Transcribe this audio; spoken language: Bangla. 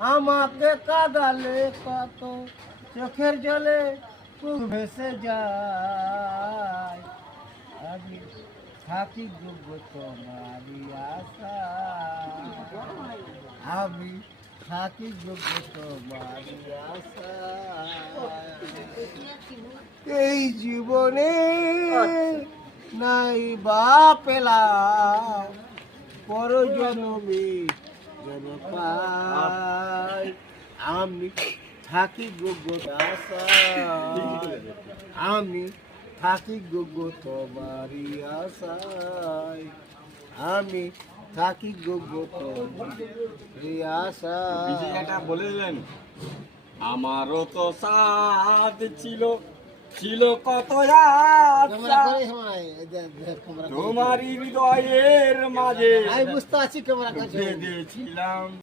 আমাকে কাঁদালে কত চোখের জলে বুক ভেসে যায়। আমি থাকি যোগ্য তোমারই আশা, আমি থাকি যোগ্য তোমারই আশা। এই জীবনে নাই বা পেলাম, পর জনমে যেন পাই। আমি থাকি যোগ্য আশায়, আমি থাকি যোগ্য তোমারই আশায়, আমি থাকি যোগ্য তোমারই আশায়। এটা বলে দিলেন, আমারও তো সাথ ছিল, ছিল কত আশা, তোমারই হৃদয়ের মাঝে আমি বুঝতে আছি ক্যামেরা বেঁধেছিলাম।